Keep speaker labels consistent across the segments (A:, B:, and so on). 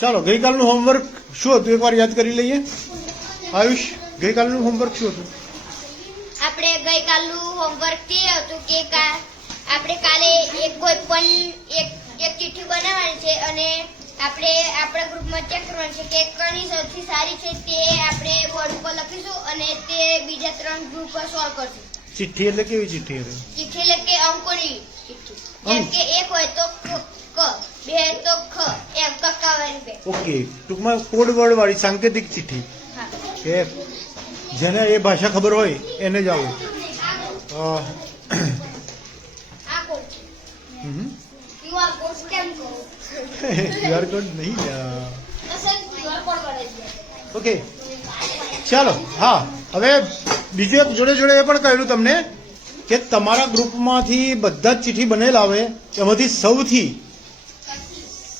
A: ચાલો ગઈકાલનું હોમવર્ક શું હતું? એકવાર યાદ કરી લઈએ. આયુષ ગઈકાલનું હોમવર્ક શું હતું?
B: આપણે ગઈકાલનું હોમવર્ક તે હતું કે કા- આપણે કાલે એક કોઈ પણ એક એક ચિઠ્ઠી બનાવવાની છે અને આપણે આપણા ગ્રુપમાં ચેક કરવાનું છે કે કણી સૌથી સારી છે તે આપણે બોર્ડ ઉપર લખીશું અને તે બીજા ત્રણ ગ્રુપ પર સોલ્વ કરશું.
A: ચિઠ્ઠી એટલે કેવી ચિઠ્ઠી હતી?
B: ચિઠ્ઠી એટલે કે અંકોની ચિઠ્ઠી. જેમ કે એક હોય તો ક ક, બે તો ખ એમ કક્કાવાની બે.
A: ઓકે ટૂંકમાં કોડ વર્ડ વાળી સાંકેતિક ચિઠ્ઠી. કે જેને એ ભાષા ખબર હોય એને જ આવું.
B: ક્યુઆર કોડ
A: નહીં ઓકે ચાલો હા હવે બીજું એક જોડે જોડે એ પણ કહ્યું તમને કે તમારા ગ્રુપમાંથી બધા જ ચિઠ્ઠી બનેલા આવે એમાંથી સૌથી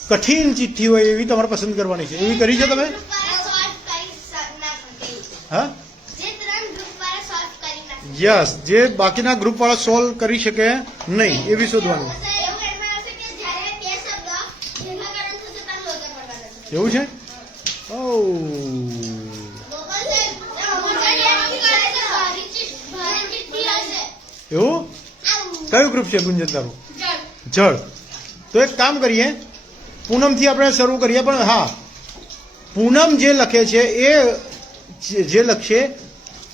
A: કઠિન ચિઠ્ઠી હોય એવી તમારે પસંદ કરવાની છે. એવી કરી છે તમે? હા? યસ જે બાકીના ગ્રુપવાળા સોલ્વ કરી શકે નહીં એવી શોધવાનું. એવું છે? ઓ એવું? કયું ગ્રુપ છે ગુંજન તારું જળ. તો એક કામ કરીએ. પૂનમથી આપણે શરૂ કરીએ પણ હા. પૂનમ જે લખે છે એ જે- લખશે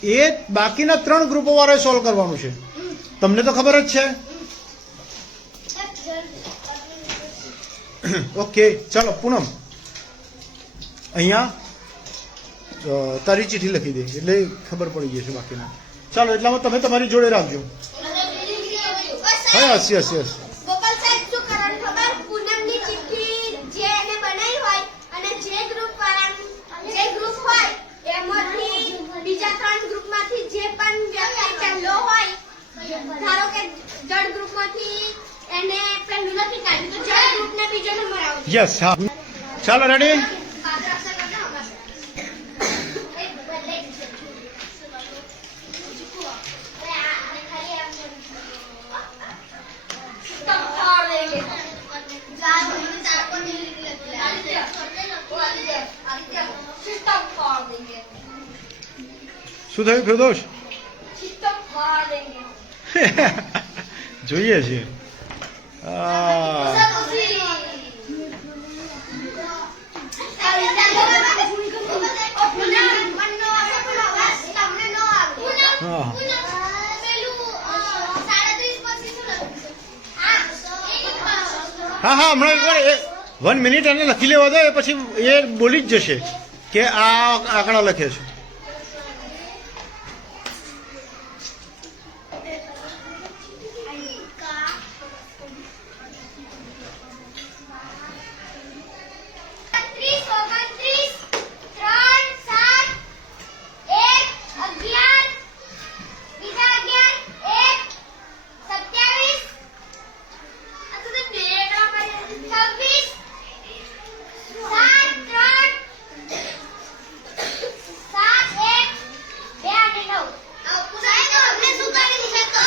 A: એ બાકીના ત્રણ ગ્રુપો વાળા સોલ્વ કરવાનું છે. તમને તો ખબર જ છે. ઓકે ચાલો પૂનમ. અહીંયા તારી ચીઠી લખી દે એટલે ખબર પડી જશે બાકીના. ચાલો એટલામાં તમે તમારી જોડે રાખજો. હા યસ યસ યસ
B: ગોપાલ સાહેબ શું કરવાનું ખબર પૂનમની ચિઠ્ઠી જે એને બનાવી હોય અને જે ગ્રુપ વાળા જે ગ્રુપ હોય એમાંથી બીજા ત્રણ ગ્રુપમાંથી જે પણ વ્યક્તિ પહેલો હોય ધારો કે જળ ગ્રુપમાંથી એને પહેલું નથી કાઢ્યું તો જળ ગ્રુપને બીજો નંબર આવશે
A: યસ હા. ચાલો રેડી શું થયું ફિરદોશ જોઈએ છીએ. હા. હા, હમણાં વન મિનિટ એને લખી લેવા દો, એ પછી એ બોલી જ જશે કે આ આંકડા લખે છે
B: ત્રીસ ઓગણત્રીસ ત્રણ સાત એક અગિયાર બીજા અગિયાર એક સત્યાવીસ આ તો તે બે એકડા પડ્યા છે. છવ્વીસ સાત ત્રણ સાત એક બે અને નવ આ પુરાય તો અમને શું કરી છે તો આપણે શું કર્યું અડધું ઇંગ્લિશ ને અડધું ગુજરાતી હા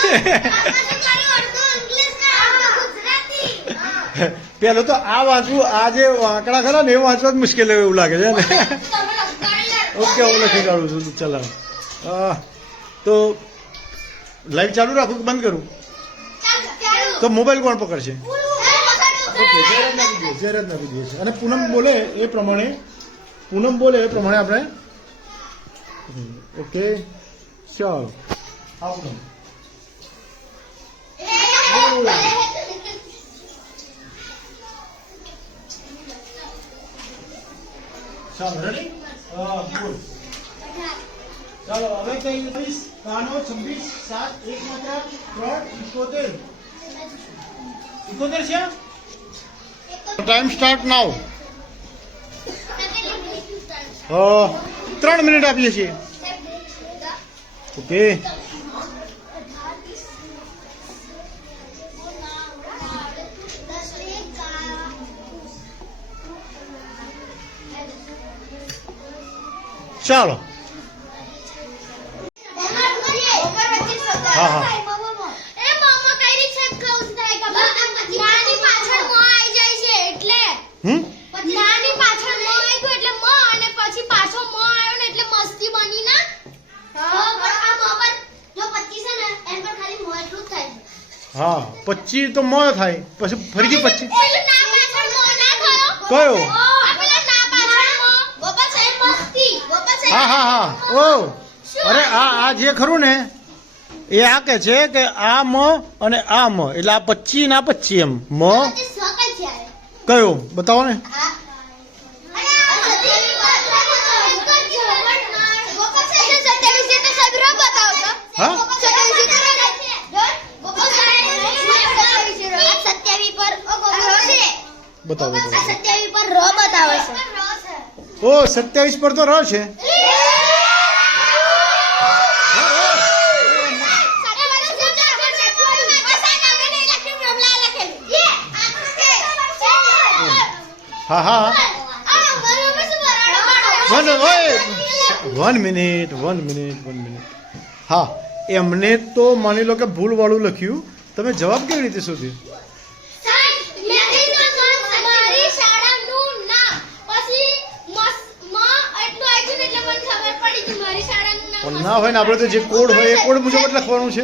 A: પેલું તો આ વાંચવું, આ જે આંકડા ખરા ને એ વાંચવા જ મુશ્કેલ એવું લાગે છે ને? ઓકે, હું લખી કાઢું છું. ચલો. તો લાઈવ ચાલુ રાખું કે બંધ કરું? તો મોબાઈલ કોણ પકડશે? ઓકે જયરાજ નાખી દઈએ જયરાજ નાખી દઈએ. અને પૂનમ બોલે એ પ્રમાણે, પૂનમ બોલે એ પ્રમાણે આપણે ઓકે, ચાલો. પૂનમ ચાલો રેડી ગુડ ચાલો હવે કઈ લખીશ કાનો છવ્વીસ સાત એક માત્ર ત્રણ ઇકોતેર ઇકોતેર છે? ટાઈમ સ્ટાર્ટ નાવ ત્રણ મિનિટ આપીએ છીએ. ઓકે ચાલો. હા હા.
B: હમ? નાની પાછળ મ એટલે મ અને પછી પાછો મ આવ્યો ને એટલે
A: મસ્તી
B: બની ના હા તો મ થાય. પછી ફરીથી 25
C: પેલું
B: કયો? હા હા હા. ઓ. અરે આ આ જે ખરું ને એ આ કે છે કે આ મ અને આ મ. એટલે આ પચી ના પચી એમ. મ.
C: છે. આ?
B: કયો? બતાવો ને.
C: આ. બતાવો આ સત્યાવીસ પર તો રહ એટલે સાહેબ ર બતાવો છો.
B: હા
C: સત્યાવીસ એટલે ર છે. ગોપાલ સાહેબ સત્યાવીસ ર. આ સત્યાવીસ પર આ ર છે.
B: બતાવો
C: આ
B: બતાવો
C: સત્યાવીસ પર ર બતાવે છે
B: ઓ સત્યાવીસ પર તો ર છે હા હા. વન ઓય one. Minute one minute one minute. હા એમને તો માની લો કે ભૂલવાળું લખ્યું. તમે જવાબ કેવી રીતે શોધ્યો? પણ ના હોય ને આપણે તો જે કોડ હોય એ કોડ મુજબ જ લખવાનું છે.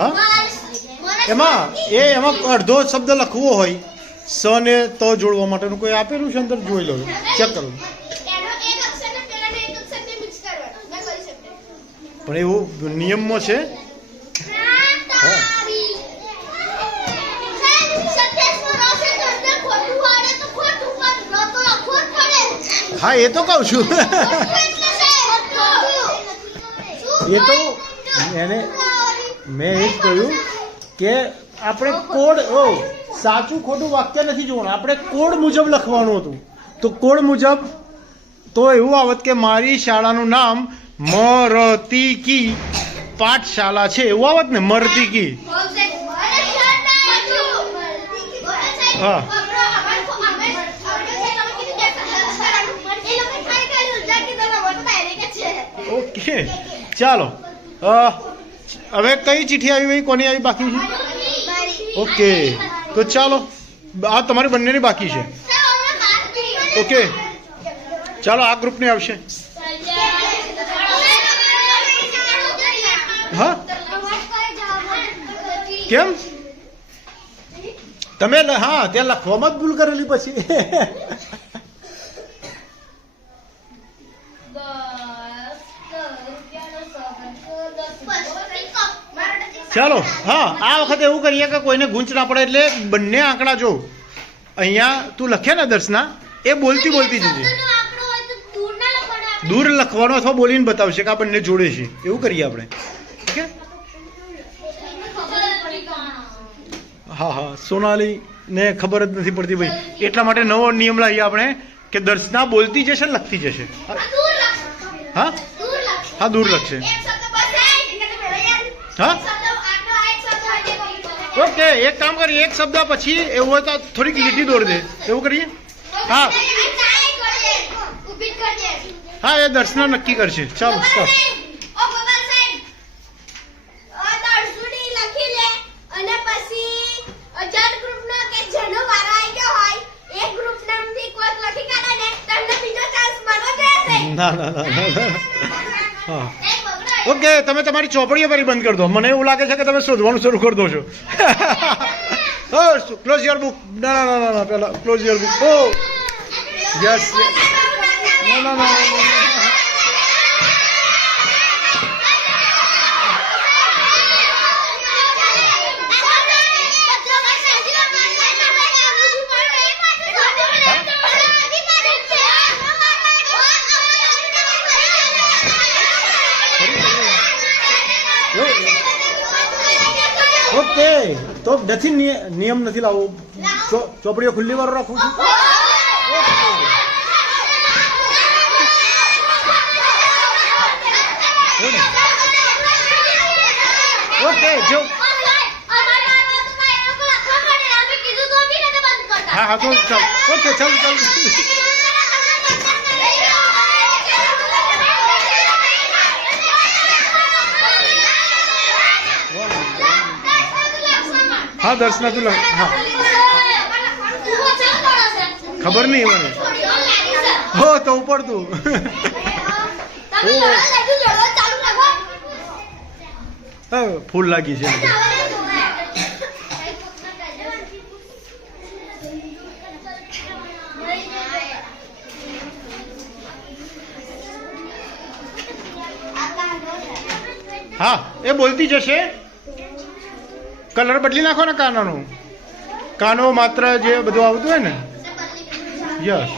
B: હા? એમાં એ એમાં અડધો શબ્દ લખવો હોય, સ ને ત જોડવા માટેનું કોઈ આપેલું છે અંદર? જોઈ લો ચેક કરો. પણ એવું નિયમમાં છે? હા, એ તો કહું છું. એ તો એને મેં એ જ કહ્યું કે આપણે કોડ ઓ સાચું ખોટું વાક્ય નથી જોવાનું. આપણે કોડ મુજબ લખવાનું હતું. તો કોડ મુજબ તો એવું આવત કે મારી શાળાનું નામ મરતીકી પાઠશાળા છે. એવું આવત ને મરતીકી હા. ઓકે ચાલો. હવે કઈ ચિઠ્ઠી આવી ભાઈ કોની આવી બાકી છે? ઓકે, તો ચાલો, આ તમારી બંનેની બાકી છે. ઓકે, ચાલો આ ગ્રુપની આવશે. હા? કેમ? તમે હા, ત્યાં લખવામાં જ ભૂલ કરેલી પછી. ચાલો હા આ વખતે એવું કરીએ કે કોઈને ગૂંચ ના પડે એટલે બંને આંકડા જો. અહીંયા તું લખે ને દર્શના એ બોલતી બોલતી જજે. દૂર લખવાનો અથવા બોલીને બતાવશે કે આ બંને જોડે છે. એવું કરીએ આપણે. ઓકે? હા હા સોનાલી ને ખબર જ નથી પડતી ભાઈ. એટલા માટે નવો નિયમ લાવીએ આપણે કે દર્શના બોલતી જશે ને લખતી જશે. હા? હા દૂર લખશે. હા? ઓકે એક કામ કરીએ એક શબ્દ પછી એવું હોય તો થોડીક લીટી દોડ દે. એવું કરીએ? હા. હા એ દર્શના નક્કી કરશે. ચાલો
C: ચાલો ના
B: ના ના, ના હા. ઓકે તમે તમારી ચોપડીઓ ફરી બંધ કરી દો મને એવું લાગે છે કે તમે શોધવાનું શરૂ કરી દો છો ક્લોઝ યોર બુક ના ના ના ના ના પેલા close your book oh yes ના ના ના નથી નિયમ નથી લાવવો. ચોપડીઓ ખુલ્લી વાળો રાખું છું. ઓકે. જો. હા હા ચાલ. ઓકે ચાલ ચાલ. હા દર્શના તું હા. ખબર નહીં મને. હો તો ઉપર તું હા, ફૂલ લાગી છે. હા એ બોલતી જશે? કલર બદલી નાખો ને કાનોનો. કાનો માત્ર જે બધું આવતું હોય ને. યસ.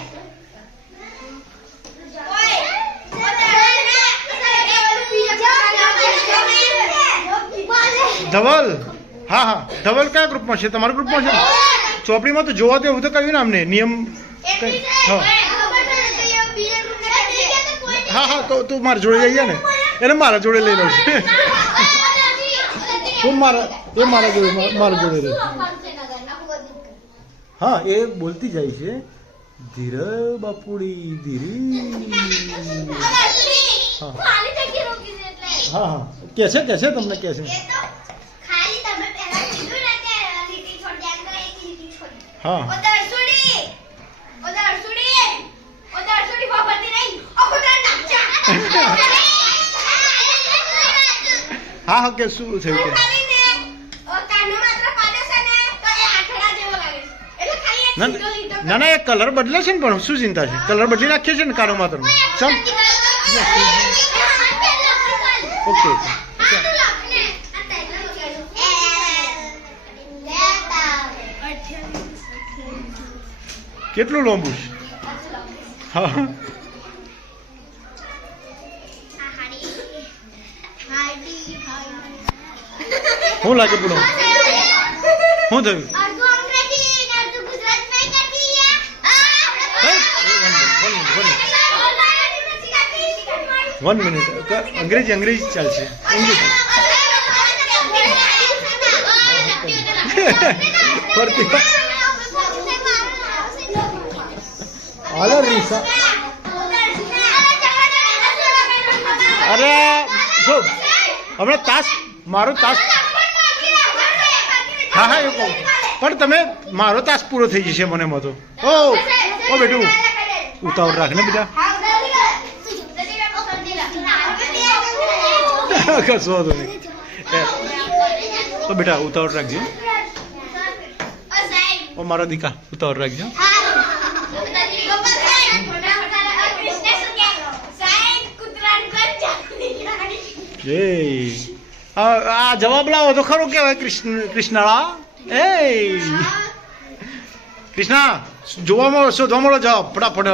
B: ધવલ. હા હા. ધવલ કયા ગ્રુપમાં છે? તમારા ગ્રુપમાં છે? ચોપડીમાં તો જોવા દે એવું તો કહ્યું ને અમને નિયમ હા. હા તો તું મારા જોડે જઈએ ને એને મારા જોડે લઈ લઉં છું તું મારા એ મારા જોડે મારા જોડે રહે. હા એ બોલતી જાય છે ધીર બાપુડી ધીરી. હા. હા કે છે કે છે તમને કે છે? હા. હા હા કે શું થયું કે? ના ના એ કલર બદલે છે ને પણ શું ચિંતા છે? કલર બદલી નાખીએ છે ને કાળો માત્ર ચાલ. ઓકે. કેટલું લાંબુ છે? હા. હા. શું લાગે પૂરો શું થયું
C: અડધું અંગ્રેજી ને અડધું ગુજરાતમાં કરી
B: હે? વન મિનિટ અંગ્રેજી અંગ્રેજી ચાલશે. અંગ્રેજી ફરતી હાલો, રીસા. અરે, જો, હમણાં તાસ, મારો તાસ. હા હા એવું કહું. પણ તમે, મારો તાસ પૂરો થઈ જશે મને મતો ઓ ઓ બેટું. ઉતાવળ રાખ ને બીજા કશો વાંધો નહીં. એ, તો બેટા ઉતાવળ રાખજો. ઓ મારો દીકા ઉતાવળ રાખજો. જય આ આ જવાબ લાવો તો ખરો કેવાય કૃષ્ણ કૃષ્ણાળા. એ કૃષ્ણા જોવામાં શોધવા મળો જવાબ ફટાફટ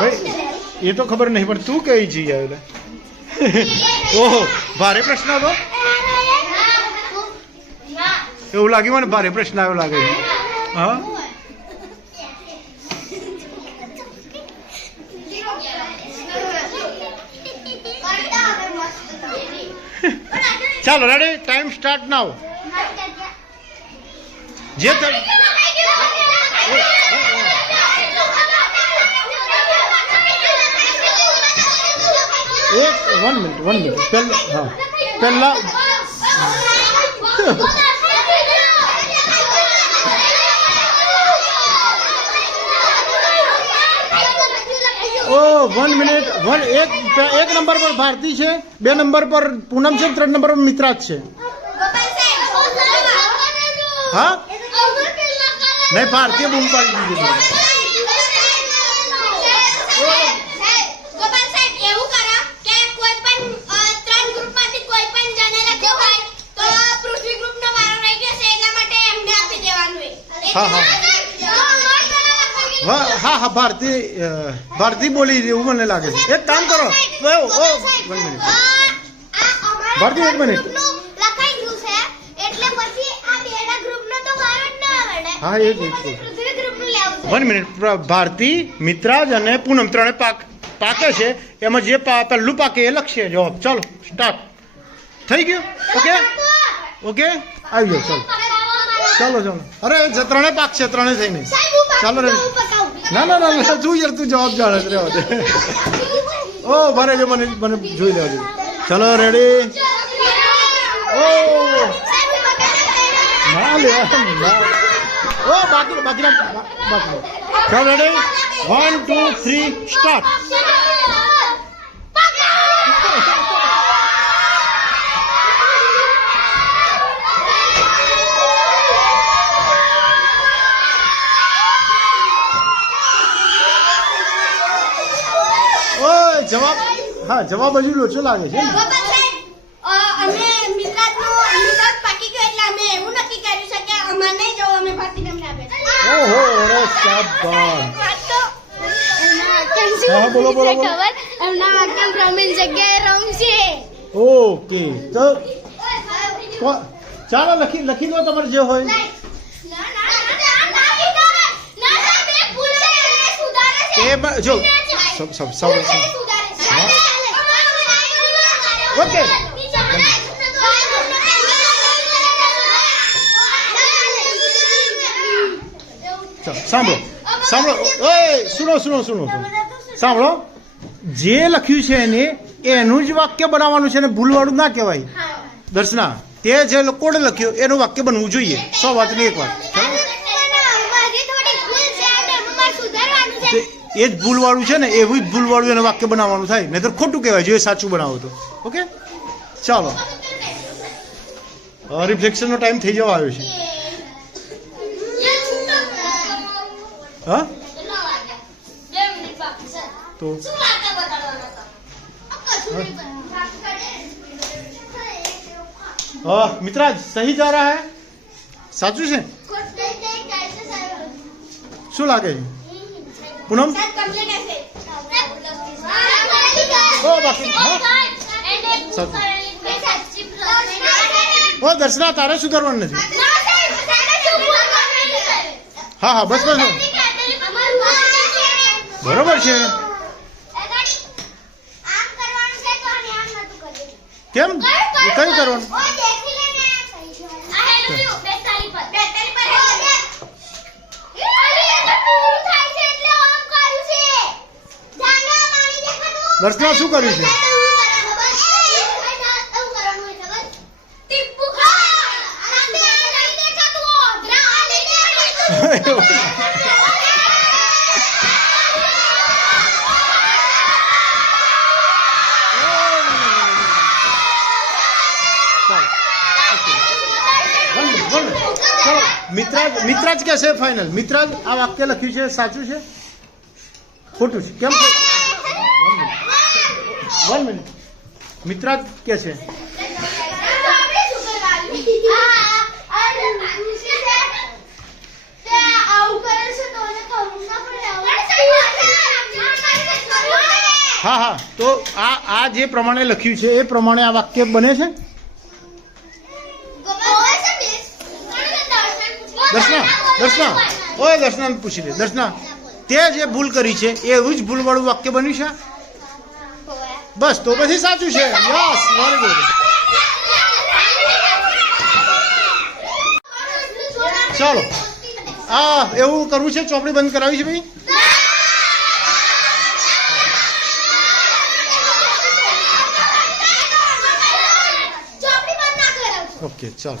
B: ભાઈ એ તો ખબર નહીં, પણ તું કઈ જી આવેલા? ઓહો, ભારે પ્રશ્ન હતો? એવું લાગ્યું મને ભારે પ્રશ્ન આવ્યો લાગે હા? ચાલો રેડી ટાઈમ સ્ટાર્ટ નાવ જે એક વન મિનિટ વન મિનિટ પહેલા હા. પહેલા ઓ વન મિનિટ વન એક એક નંબર પર ભારતી છે બે નંબર પર પૂનમ છે ત્રણ નંબર પર મિત્રા છે. હા? નહીં ભારતીય બૂમ પાડી દીધી
C: ગોપાલ સાહેબ એવું કરો કે કોઈ પણ અ, ત્રણ ગ્રુપમાંથી કોઈ પણ જણે લખ્યું હોય તો પૃથ્વી ગ્રુપનો વારો રહી ગયો છે એટલા માટે એમને આપી દેવાનું હોય.
B: હા, હા. હા હા ભારતી ભારતી બોલી એવું મને લાગે છે. એક કામ કરો. મિનિટ. ભારતી, એક મિનિટ. હા, એ જ, એ જ.
C: પછી પૃથ્વી ગ્રુપનું લેવું છે.
B: One minute. ભારતી મિત્રાજ અને પૂનમ ત્રણે પાક પાકે છે. એમાં જે પહેલું પાકે એ લખશે. જવાબ. ચાલો સ્ટાર્ટ થઈ ગયું? ઓકે? ઓકે? આવી જાઓ ચાલો. ચાલો ચાલો. અરે જે ત્રણે પાક છે ત્રણે થઈને ચાલો રે. ના ના ના તું યાર તું જવાબ જાણે છે રહેવા દે. ઓ ભારે જો મને મને જોઈ લેવા દે. ચલો રેડી ઓ. ના લે ના. ઓ બાકી બાકી બાકી ચાલો ready one two three start હા જવાબ હજુ લોચો લાગે છે
C: અમે મિલાદનું મિલાદ પાકી ગયો એટલે અમે એવું નક્કી કર્યું છે કે અમારે નહીં જવું અમે તમને આપે
B: ઓહો અરે શાબાશ હા, બોલો, બોલો, બોલો.
C: ખબર એમના અંકલ રમીન જગ્યાએ રમશે
B: ઓકે તો ચાલો લખી લખી દો તમારે જે હોય જો સબ સબ સબ. ઓકે. સાંભળો. સાંભળો. ઓય સુનો સુનો સુનો. સાંભળો. જે લખ્યું છે એને એનું જ વાક્ય બનાવવાનું છે ને ભૂલવાળું ના કહેવાય. દર્શના તે જે કોડે લખ્યું એનું વાક્ય બનવું જોઈએ. સો વાતની એક વાત. એ જ ભૂલવાળું છે ને એવું જ ભૂલવાળું એને વાક્ય બનાવવાનું થાય. નહીતર ખોટું કહેવાય જો એ સાચું બનાવો તો. ઓકે ચાલો. રિફ્લેક્શનનો ટાઈમ થઈ જવા આવ્યો છે. હા? તો? મિત્રા મિત્રાજ સહી જા રહા હે? સાચું છે? શું લાગે છે? પૂનમ? ઓ દર્શના તારે સુધારવાનું નથી. હા હા બસ બસ. બરોબર છે. કેમ? કયું કઈ કરવાનું? દર્શના શું કર્યું છે. ચલો, મિત્રાજ મિત્રાજ કે છે ફાઇનલ મિત્રાજ, આ વાક્ય લખ્યું છે, સાચું છે? ખોટું છે. કેમ વન મિનિટ મિત્રા કે છે? હા હા. તો આ આ જે પ્રમાણે લખ્યું છે, એ પ્રમાણે આ વાક્ય બને છે? દર્શના દર્શના. ઓય દર્શના પૂછી લે. દર્શના, તે જે ભૂલ કરી છે, એ એવું જ ભૂલવાળું વાક્ય બન્યું છે? બસ તો પછી સાચું છે. યસ વેરી ગુડ ચાલો. આ એવું કરવું છે? ચોપડી બંધ કરાવી છે ભાઈ? ઓકે ચાલો.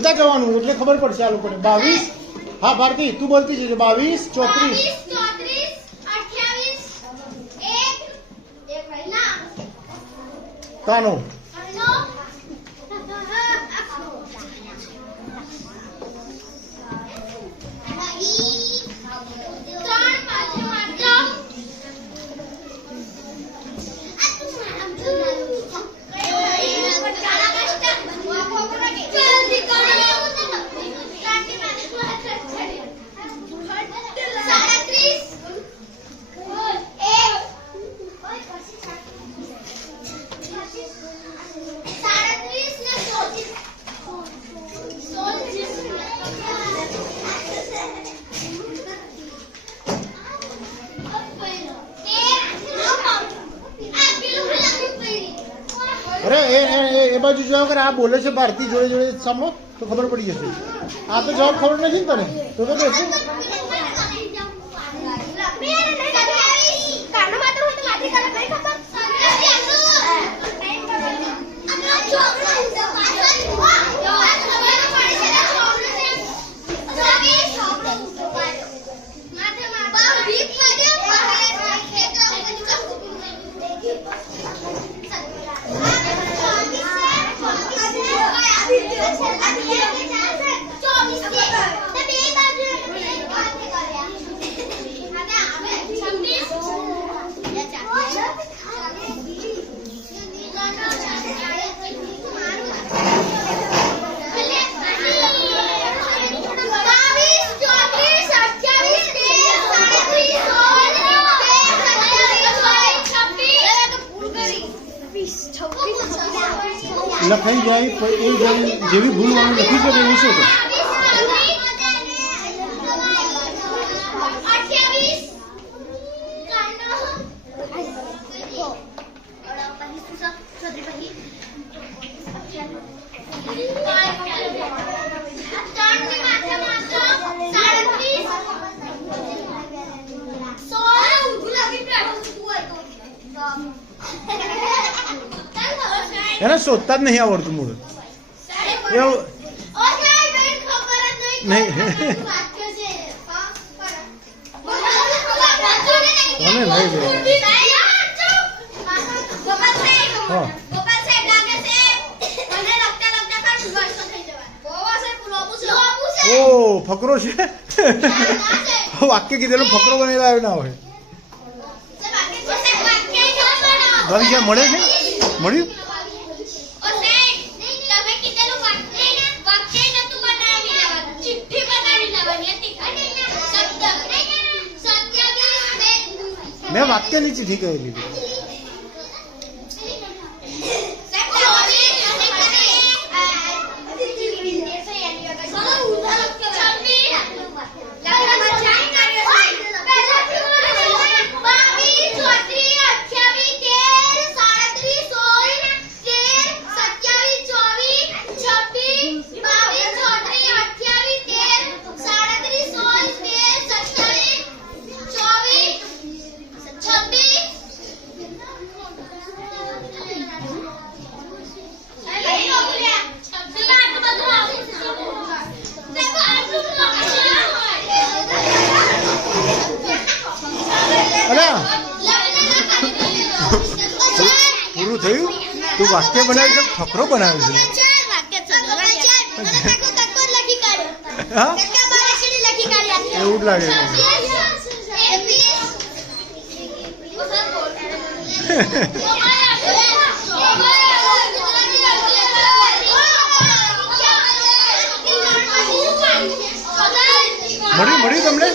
B: બોલતા જવાનું એટલે ખબર પડશે આ લોકોને. બાવીસ? હા ભારતી તું બોલતી જજે. બાવીસ ચોત્રીસ. કાનો બોલે છે ભારતી જોડે જોડે સાંભળો, તો ખબર પડી જશે. આ તો જવાબ ખબર નથી ને તને? તો તો લખાઈ જાય પણ એ જેવી ભૂલ વાળું લખી શકે એવું શું જ નહીં આવડતું મૂળ એવું નહીં. મને લઈ હા. ઓ ફકરો છે વાક્ય કીધેલું ફકરો બનેલા આવ્યો ના હોય ભાવી ક્યાં મળે છે મળ્યું મેં વાક્યની ચિઠ્ઠી કહેલી તું વાક્ય બનાવ્યું છે? ફકરો બનાવ્યો છે? એવું જ લાગે. મળ્યું મળ્યું તમને?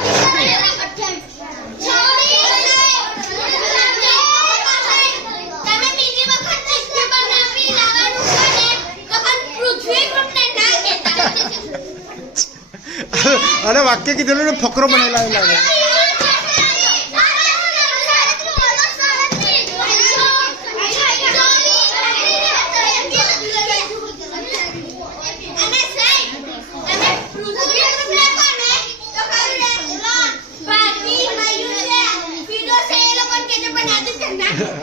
B: અરે વાક્ય કીધેલું ને ફકરો બનાવેલા લાગે.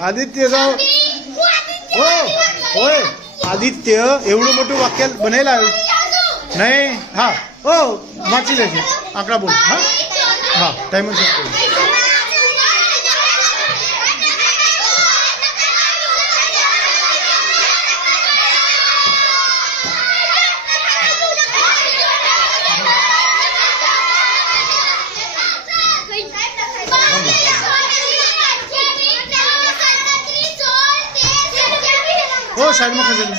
B: આદિત્ય તો ઓ ઓય આદિત્ય એવડું મોટું વાક્ય બનેલા નહીં હા ઓ વાંચી લેજે આંકડા બોલ હા હા ટાઈમ સાઈડમાં ખસેડ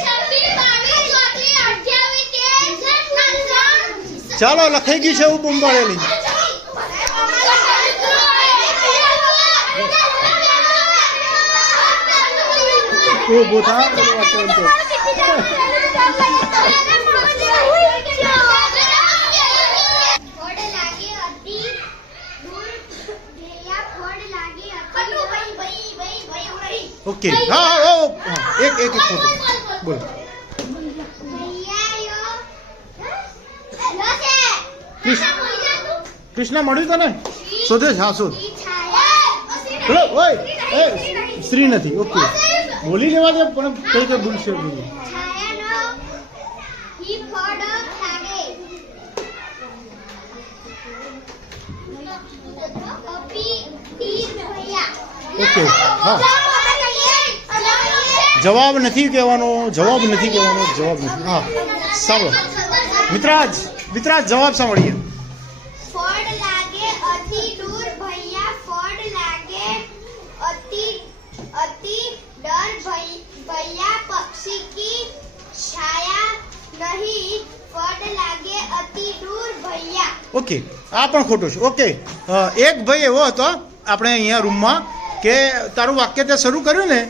B: ચાલો લખાઈ ગયું છે એવું બુંબાળેલી ઊભો થા, ઓકે. હા, એક એક એક ફોટો. બોલો. કૃષ્ણ. મળ્યું તને? શોધે હા શોધ. ઓય એ સ્ત્રી નથી ઓકે. બોલી જવા દે પણ કઈ કઈ ભૂલ છે બોલી. ઓકે, હા. જવાબ નથી કહેવાનો જવાબ નથી કહેવાનો જવાબ નથી. હા સાંભળો. મિત્રાજ મિત્રાજ જવાબ સાંભળીએ. ઓકે આ પણ ખોટું છે. ઓકે એક ભાઈ એવો હતો આપણે અહીંયા રૂમમાં કે તારું વાક્ય તે શરૂ કર્યું ને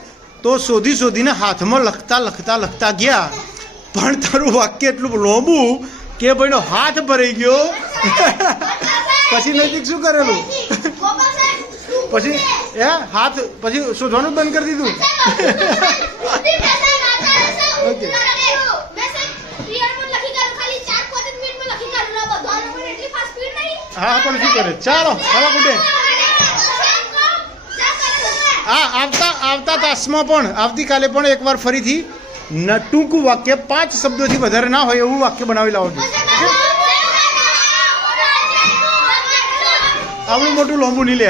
B: તો શોધી શોધીને હાથમાં લખતા લખતા લખતા ગયા. પણ તારું વાક્ય એટલું લોબું કે ભાઈનો હાથ ભરાઈ ગયો. પછી નૈતિક શું કરેલું? પછી એ હાથ પછી શોધવાનું બંધ કરી દીધું?
C: ઓકે.
B: હા પણ શું કરે? ચાલો હવે કુટે આ આવતા આવતા તાસમાં પણ, આવતીકાલે પણ એકવાર ફરીથી ન ટૂંકું વાક્ય પાંચ શબ્દોથી વધારે ના હોય એવું વાક્ય બનાવી લાવો જોઈએ આવડું મોટું લોંબુ નહીં લે